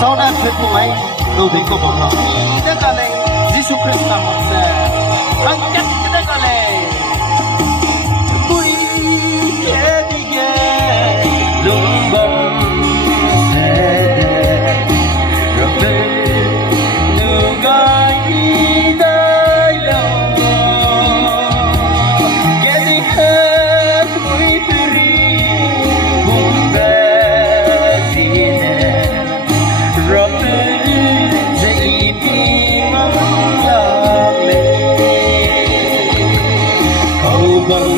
sau đó thuyết phục ấy đầu tiên có bọn nó tất cả này Jesus Christ là một xe thằng chắc tất cả này vui kia đi kia lung bông xe rồi về nụ gai tới lòng kia đi hết vui tươi buồn về gì nè rồi dậy đi mong lòng lên cầu bằng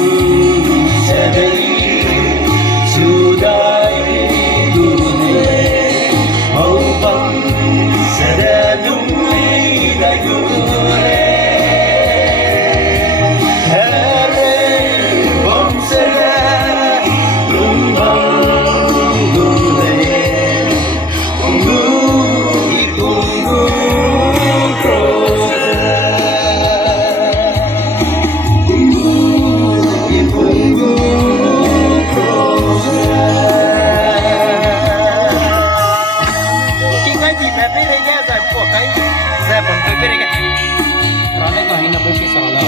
sẽ đây dù đai đủ nề cầu bằng sẽ để đúng đại đủ nề bom sẽ đúng bằng đủ nề Rồi lấy vào hình là bên phía sau đó.